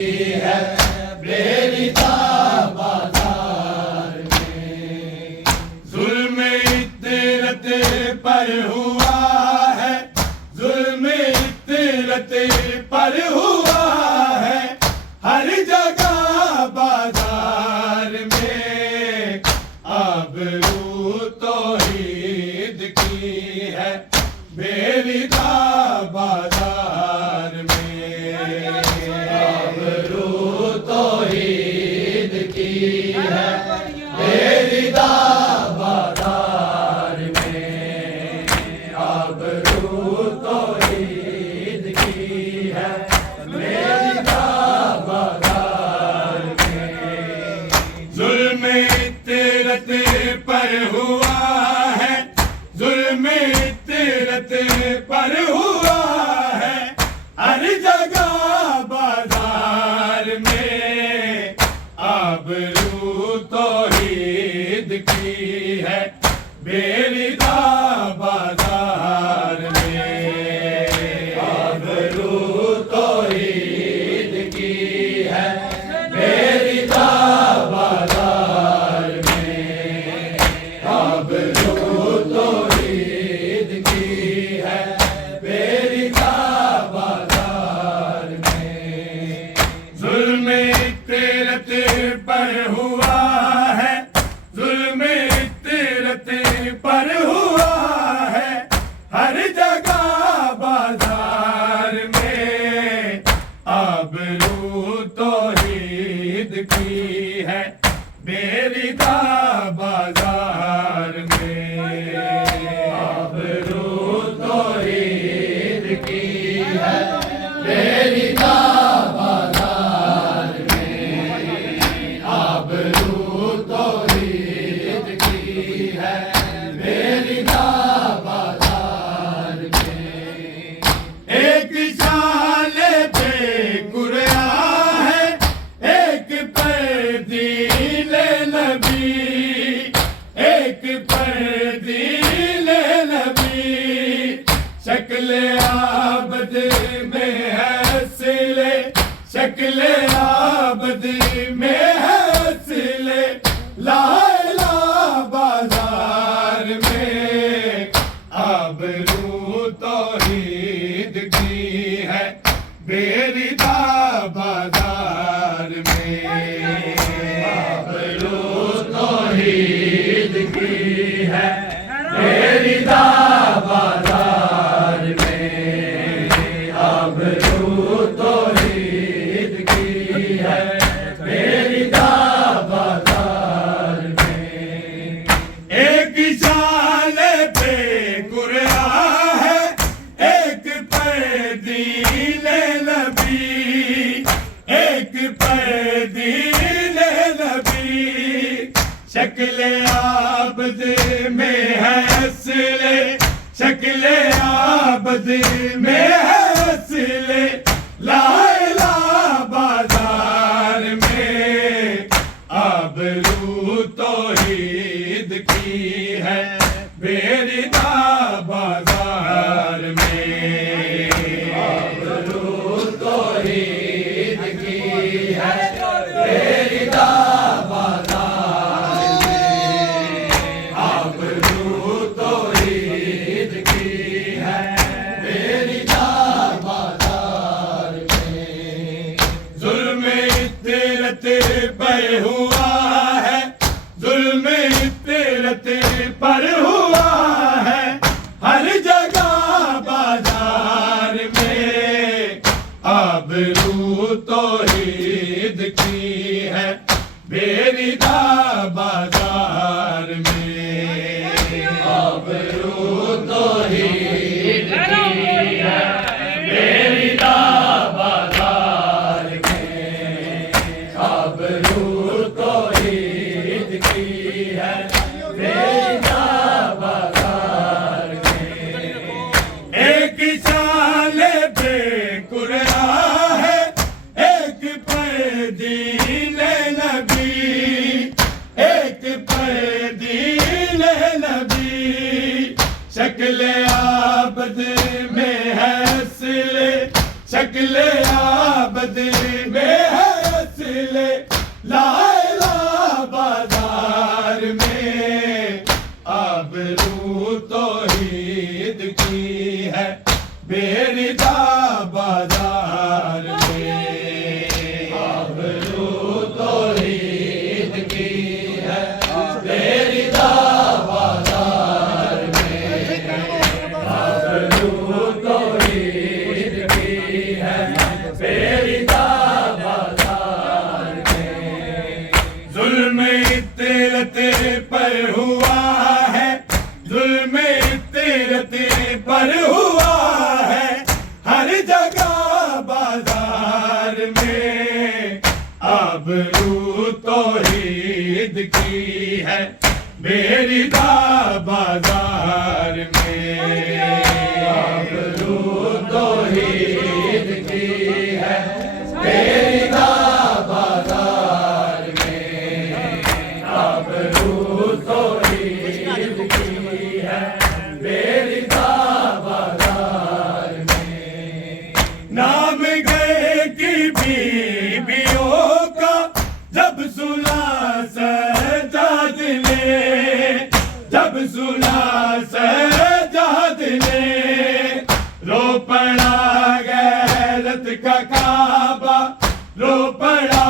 ہے بیریتا بازار میں، ظلم عطرت پر ہوا ہے، ظلم عطرت پر ہوا ہے ہر جگہ بازار میں، آبرو توحید کی ہے بیریتا بازار میں، آبرو توحید کی ہے بیریتا بازار میں، آبرو توحید کی ہے بیریتا بازار میں، ظلم عطرت پر ہوا ہے، ظلم عطرت پر ہوا ہے ہر جگہ بازار میں، آبرو توحید کی ہے بیریتا بازار میں، آبرو توحید کی ہے بیریتا بازار میں، آبرو توحید کی ہے بیریتا بازار میں، ظلم عطرت پر ہوا ہے، ظلم عطرت پر ہوا ہے ہر جگہ بازار میں، آبرو توحید کی ہے بیریتا بازار میں، آبرو توحید کی ہے بیریتا بازار میں، آبرو توحید کی ہے بیریتا بازار میں، ایک شال پہ قرآن ہے، ایک پر دین نبی، ایک پر دین نبی، شکل عابد میں ہے سلے، شکل عابد میں ہے سلے، لا الہ بازار میں، آبرو توحید کی ہے بیریتا بازار میں، آبرو توحید کی ہے بیریتا بازار میں، آبرو توحید کی ہے بیریتا بازار میں، ایک شال پہ قرآن ہے، ایک پر دین نبی، ایک پر دین نبی، شکل عابد میں ہے سلے، شکل عابد میں ہے سلے، لا الہ بازار میں، آبرو توحید کی ہے بیریتا بازار میں، آبرو توحید کی ہے بیریتا بازار میں، آبرو توحید کی ہے بیریتا بازار میں، ظلم عطرت پر ہوا ہے، ظلم عطرت پر ہوا ہے ہر جگہ بازار میں، آبرو توحید کی ہے بیریتا بازار میں، آبرو توحید کی ہے بیریتا بازار میں، آبرو توحید کی ہے بیریتا بازار میں، ایک شال پہ قرآن ہے، ایک پر دین نبی، ایک پر دین نبی، شکل عابد میں ہے سلے، شکل عابد میں ہے آبرو توحید کی ہے بیریدہ بازار میں، آبرو توحید کی ہے بیریدہ بازار میں، آبرو توحید کی ہے بیریدہ بازار میں، نام گئے کی بیویوں کا جب سنا سجاد نے، جب سنا سجاد نے، رو پڑا غیرت کا کعبہ، رو پڑا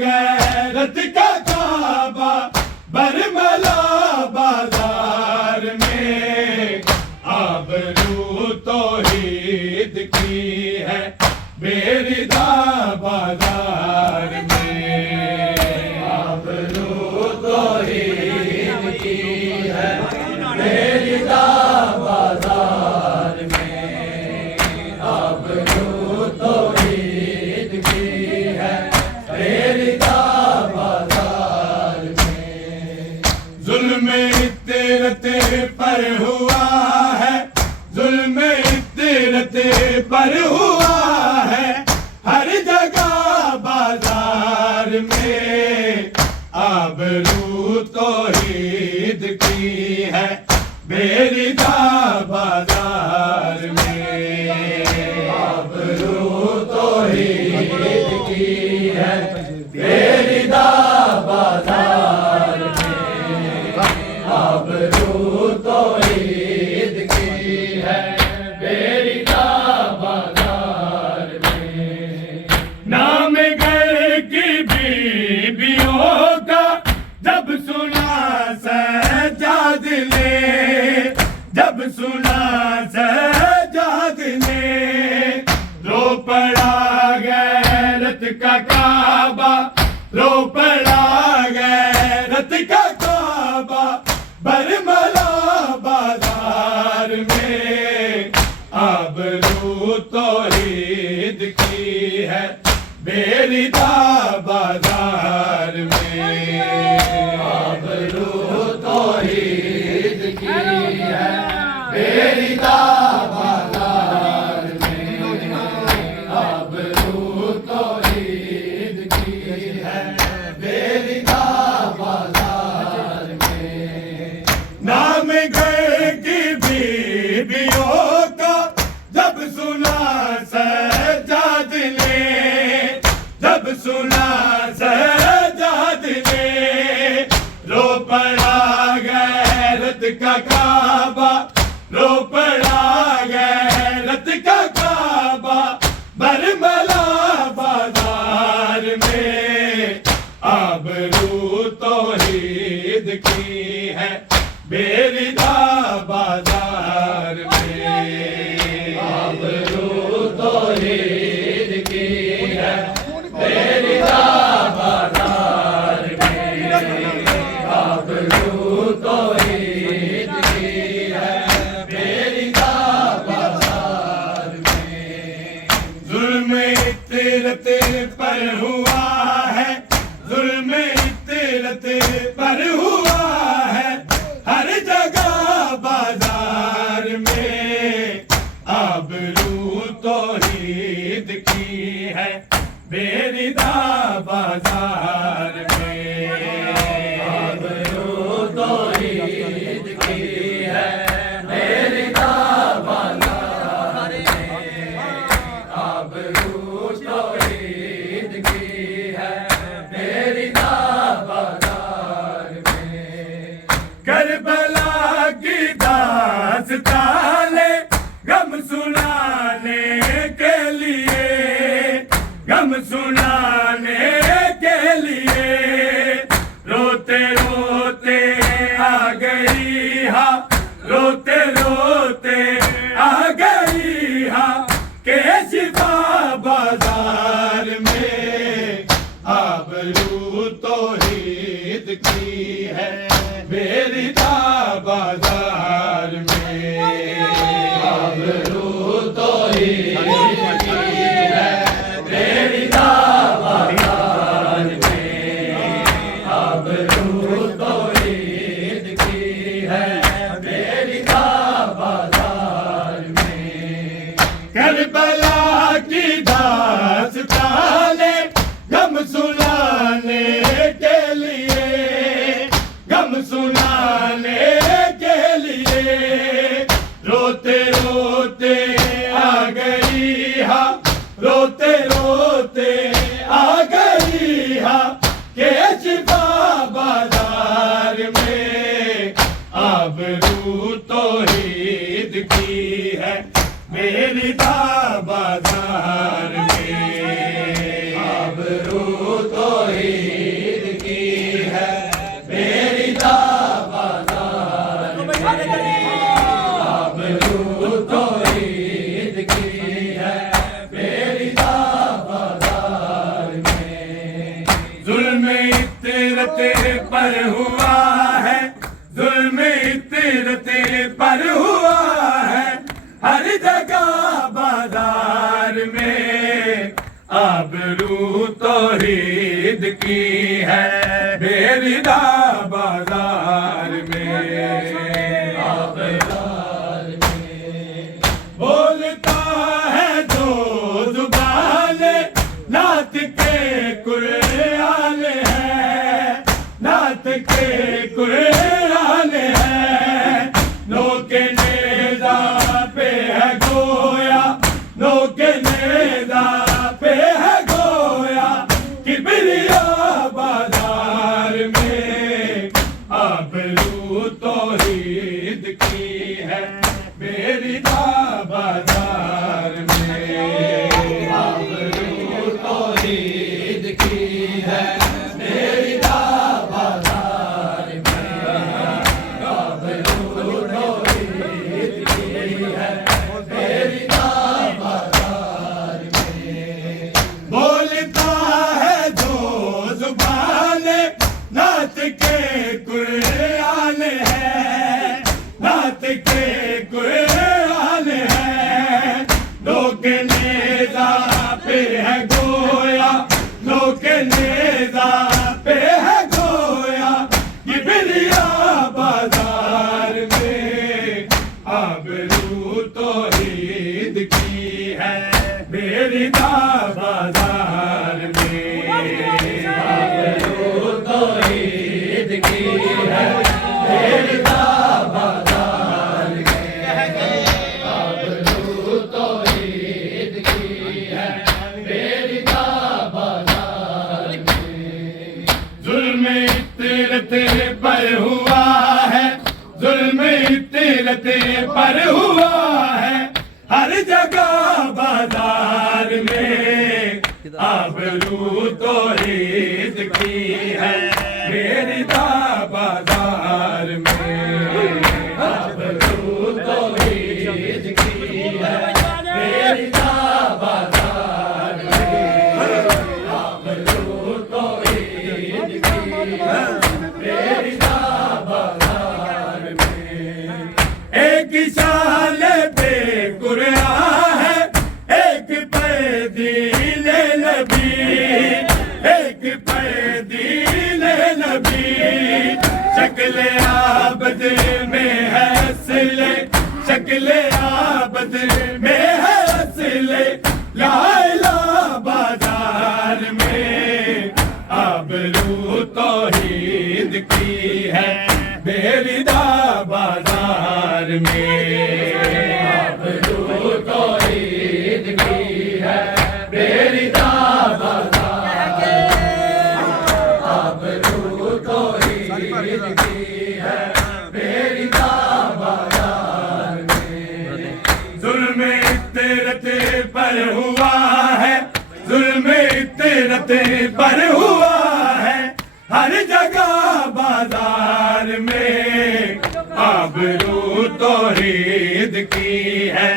غیرت کا کعبہ برملا بازار میں، آبرو توحید کی ہے بیریدہ بازار میں، آبرو توحید کی ہے بیریدہ بازار میں، آبرو توحید کی ہے بیریدہ بازار میں، ظلم عطرت پر ہوا ہے، ظلم عطرت پر ہوا ہے ہر جگہ بازار میں، آبرو توحید کی ہے بیریدہ بازار میں، آبرو توحید کی ہے بیریدہ بازار میں، آبرو توحید کی ہے بیریدہ بازار میں، نام گھر کی بیویوں کا جب سنا سجاد نے، جب سنا سجاد نے، رو پڑا غیرت کا کعبہ، رو پڑا غیرت کا کعبہ برملا بازار میں، آبرو توحید کی ہے بیریدہ بازار میں، آبرو توحید کی ہے بیریدہ بازار میں، آبرو توحید کی ہے بیریدہ بازار میں، نام گئے کی بیویوں کا جب سنا سجاد نے، جب سنا سجاد نے، رو پڑا غیرت کا کعبہ، رو پڑا غیرت کا کعبہ برملا بازار میں، آبرو توحید کی ہے بیریدہ بازار میں، آبرو توحید کی ہے بیریدہ بازار میں، آبرو توحید کی ہے بیریدہ بازار میں، ظلم عطرت پر ہوا ہے، ظلم عطرت پر ہوا ہے ہر جگہ بازار میں، آبرو توحید کی ہے بیریدہ بازار میں، آبرو توحید کی ہے بیریدہ بازار میں، آبرو توحید کی ہے بیریدہ بازار میں، کربلا کی داستان غم سنانے کے لیے، غم سنانے کے لیے، روتے روتے آ گئی ہاں، روتے روتے آ گئی ہاں کیشفا بازار میں، آبرو توحید کی ہے بیریدہ بازار میں، آبرو توحید کی ہے بیریدہ بازار تیرتے پر ہوا ہے، ظلم تیرتے پر ہوا ہے، ہر جگہ بازار میں آبرو توحید کی ہے، بیردا بازار میں بازار میں بولتا ہے جو زبان نعت کے قرآن ہے، نعت کے قرآن ہے، نوک نیزہ پہ ہے گویا، نوک نیزہ پہ ہے گویا، کبریا بازار میں آبرو توحید کی ہے، بیردا بازار میں آبرو توحید کی ہے، بیردا بازار میں آبرو توحید کی ہے، بیردا بازار میں بولتا ہے جو زبان نعت کے قرآن ہے، نعت کے قرآن ہے، لوگ نیزہ پہ ہے گویا، لوگ نیزہ پہ ہے گویا، یہ بلیا بازار میں آبرو توحید کی ہے، بیردا بازار میں آبرو توحید کی ہے، بیردا بازار میں آبرو توحید کی ہے، بیردا بازار میں ظلم تیرتے پر ہوا ہے، ظلم تیرتے پر ہوا ہے، ہر جگہ بازار میں آبرو توحید کی ہے، بیردا بازار میں آبرو توحید کی ہے، بیردا بازار میں آبرو توحید کی ہے، بیردا بازار میں ایک شان پہ قرآن ہے، ایک پہ دین نبی، ایک پہ دین نبی، شکل عابد میں ہے اصل، شکل عابد میں ہے اصل، لا الہ بازار میں آبرو توحید کی ہے، بیردا بازار میں آبرو توحید کی ہے، بیردا بازار میں آبرو توحید کی ہے، بیردا بازار میں ظلم تیرتے پر ہوا ہے، ظلم تیرتے پر ہوا ہے، ہر جگہ بازار میں آبرو توحید کی ہے،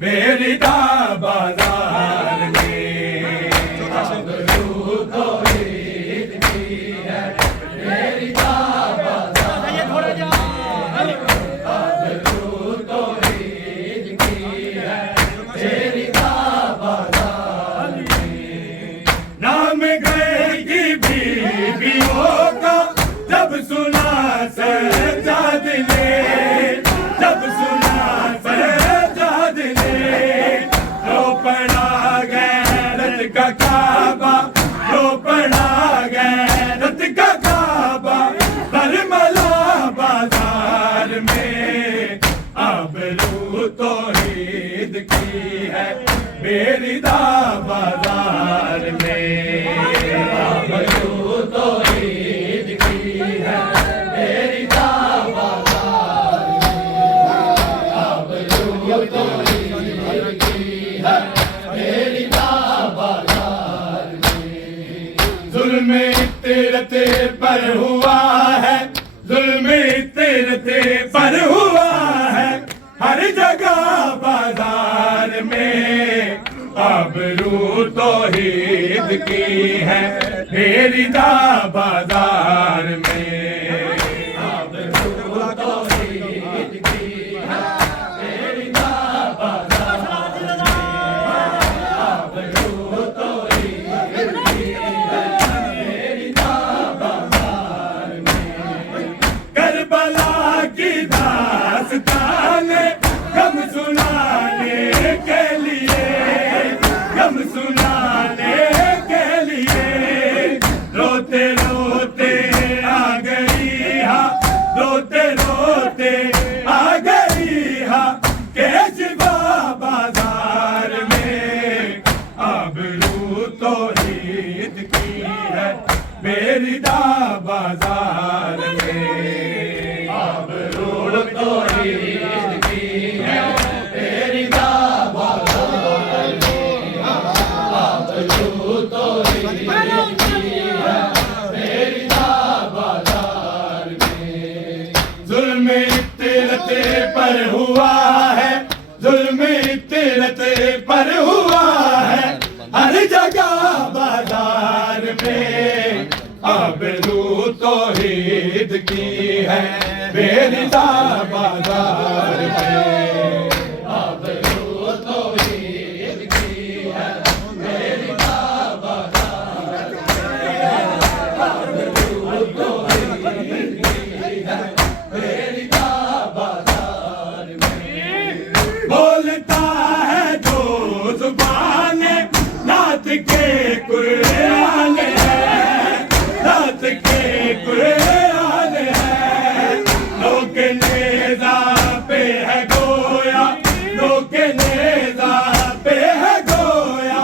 بیردا بازار میں آبرو توحید کی ہے، بیردا بازار میں آبرو توحید کی ہے، بیردا بازار میں نام گئے کی بیویوں کا جب سنا سجاد نے، جب سنا سجاد نے، رو پڑا غیرت کا کعبہ، رو پڑا غیرت کا کعبہ، برملا بازار میں آبرو توحید کی ہے، بیردا بازار میں آبرو توحید کی ہے، بیردا بازار میں آبرو توحید کی ہے، بیردا بازار میں ظلم تیرتے پر ہوا ہے، ظلم تیرتے پر ہوا ہے، ہر جگہ بازار میں آبرو توحید کی ہے میری دا بازار میں، آبرو توحید کی ہے میری دا بازار میں، آبرو توحید کی ہے میری دا بازار میں، کربلا کی داستان غم سنانے کے لیے، غم سنانے کے لیے روتے روتے آ گئی ہاں، روتے روتے آ گئی ہاں کیشوا بازار میں، آبرو توحید کی ہے میری دا بازار میں، آبرو توحید کی ہے میری دا بازار میں، آبرو توحید کی ہے میری دا بازار میں، ظلم عطرت پر ہوا ہے، ظلم عطرت پر ہوا ہے ہر جگہ بازار میں، آبرو توحید کی ہے میری دا بازار میں، آبرو توحید کی ہے میری دا بازار میں، آبرو توحید کی ہے میری دا بازار میں، بولتا ہے جو زبان نعت کے قرآن ہے، نعت کے قرآن ہے، لوگ نیزہ پہ ہے گویا، لوگ نیزہ پہ ہے گویا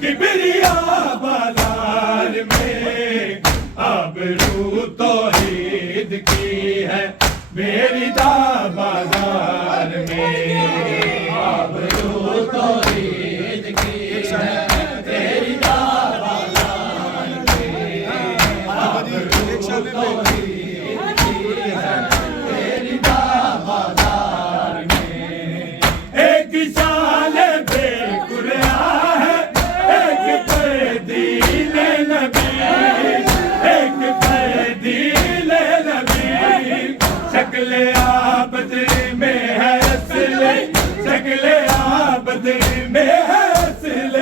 کبریا بازار میں، آبرو توحید کی ہے میری دا بازار میں، آبرو توحید کی ہے میری دا بازار میں، آبرو توحید کی ہے میری دا بازار میں، ایک شان بے قرآن ہے، ایک پردیل نبی، ایک پردیل نبی، شکل عابد میں ہے اصل، شکل عابد میں ہے اصل،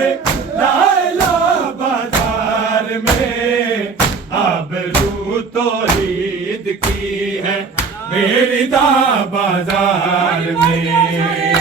لائلہ بازار میں، آبرو توحید کی ہے میری دا بازار میں۔